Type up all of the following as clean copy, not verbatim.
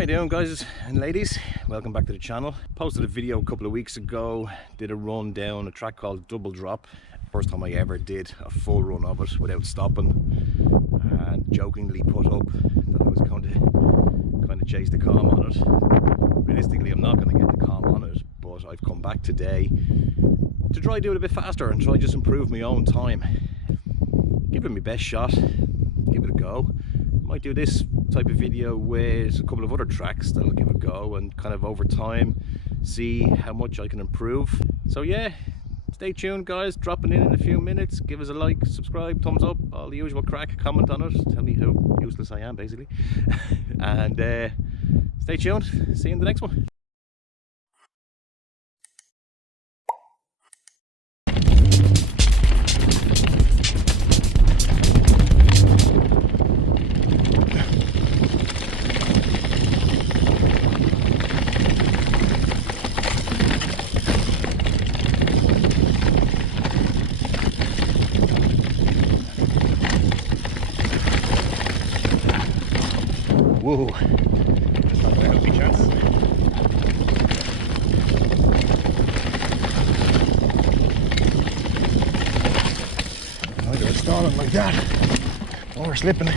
How you doing, guys and ladies? Welcome back to the channel. Posted a video a couple of weeks ago, did a run down a track called Double Drop. First time I ever did a full run of it without stopping, and jokingly put up that I was going to kind of chase the calm on it. Realistically, I'm not going to get the calm on it, but I've come back today to try do it a bit faster and try just improve my own time. Give it my best shot, give it a go. Might do this type of video with a couple of other tracks that I'll give a go, and kind of over time see how much I can improve. So yeah, stay tuned, guys. Dropping in a few minutes. Give us a like, subscribe, thumbs up, all the usual crack, comment on it, tell me how useless I am basically. And stay tuned, see you in the next one. Whoa, that's not going to help me chances. Either stalling like that or slipping. I'm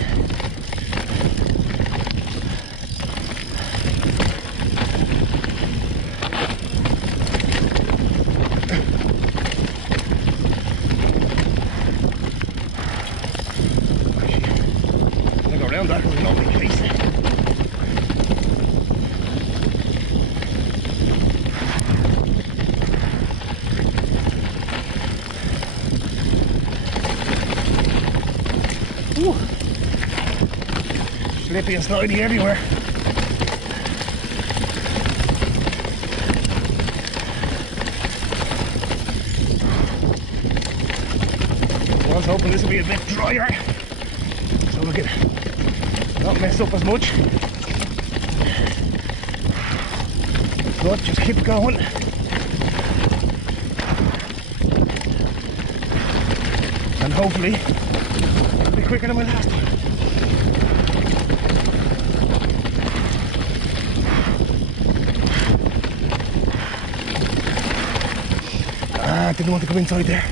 going to go around that because there's no big place. Ooh. Slippy and slidey everywhere. I was hoping this would be a bit drier, so we could not mess up as much. But just keep going. And hopefully it'll be quicker than my last one. I didn't want to go inside there.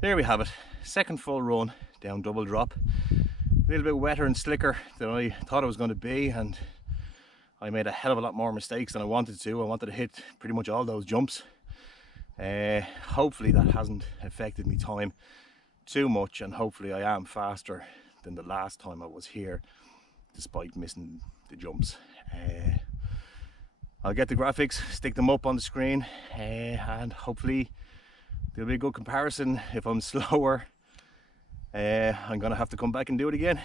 There we have it. Second full run down Double Drop. A little bit wetter and slicker than I thought it was going to be, and I made a hell of a lot more mistakes than I wanted to. I wanted to hit pretty much all those jumps. Hopefully that hasn't affected me time too much, and hopefully I am faster than the last time I was here despite missing the jumps. I'll get the graphics, stick them up on the screen, and hopefully there'll be a good comparison. If I'm slower, I'm gonna have to come back and do it again.